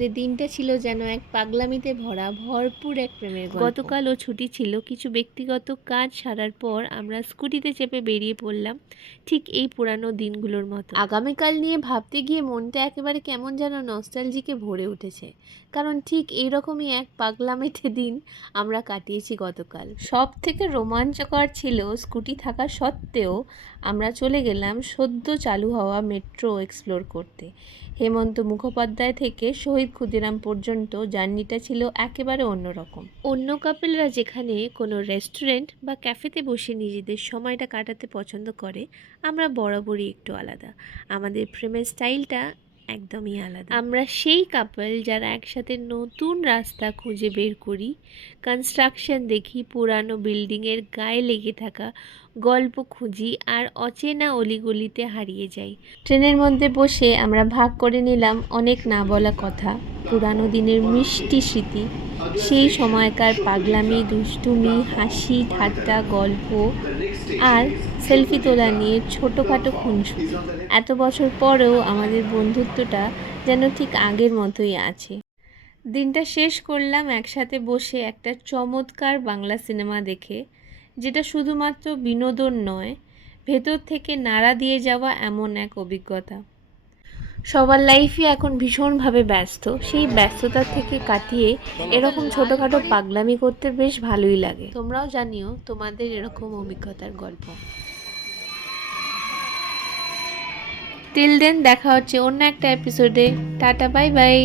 যে দিনটা ছিল যেন এক পাগলামিতে ভরা ভরপুর এক প্রেমের গল্প। গতকালও ছুটি ছিল, কিছু ব্যক্তিগত কাজ সারার পর আমরা স্কুটিতে চেপে বেরিয়ে পড়লাম, ঠিক এই পুরানো দিনগুলোর মতো। আগামীকাল নিয়ে ভাবতে গিয়ে মনটা একেবারে কেমন যেন নস্টালজিকে ভরে উঠেছে, কারণ ঠিক এইরকমই এক পাগলামিতে দিন আমরা কাটিয়েছি গতকাল। সব থেকে রোমাঞ্চকর ছিল স্কুটি থাকা সত্ত্বেও আমরা চলে গেলাম সদ্য চালু হওয়া মেট্রো এক্সপ্লোর করতে। হেমন্ত মুখোপাধ্যায় থেকে শহীদ ক্ষুদিরাম পর্যন্ত জার্নিটা ছিল একেবারে অন্যরকম। অন্য কাপলরা যেখানে কোনো রেস্টুরেন্ট বা ক্যাফেতে বসে নিজেদের সময়টা কাটাতে পছন্দ করে, আমরা বরাবরই একটু আলাদা। আমাদের প্রেমের স্টাইলটা একদমই আলাদা। আমরা সেই কাপল যারা একসাথে নতুন রাস্তা খুঁজে বের করি, কনস্ট্রাকশন দেখি, পুরানো বিল্ডিংয়ের গায়ে লেগে থাকা গল্প খুঁজি আর অচেনা অলিগলিতে হারিয়ে যাই। ট্রেনের মধ্যে বসে আমরা ভাগ করে নিলাম অনেক না বলা কথা, পুরানো দিনের মিষ্টি স্মৃতি, সেই সময়কার পাগলামি, দুষ্টুমি, হাসি ঠাট্টা, গল্প আর সেলফি তোলা নিয়ে ছোটোখাটো খুনসুটি। এত বছর পরেও আমাদের বন্ধুত্বটা যেন ঠিক আগের মতোই আছে। দিনটা শেষ করলাম একসাথে বসে একটা চমৎকার বাংলা সিনেমা দেখে, যেটা শুধুমাত্র বিনোদন নয়, ভেতর থেকে নাড়া দিয়ে যাওয়া এমন এক অভিজ্ঞতা। সবার লাইফই এখন ভীষণভাবে ব্যস্ত, সেই ব্যস্ততা থেকে কাটিয়ে এরকম ছোটোখাটো পাগলামি করতে বেশ ভালোই লাগে। তোমরাও জানিও তোমাদের এরকম অভিজ্ঞতার গল্প। টিল দেন দেখা হচ্ছে অন্য একটা এপিসোডে। Tata, bye bye.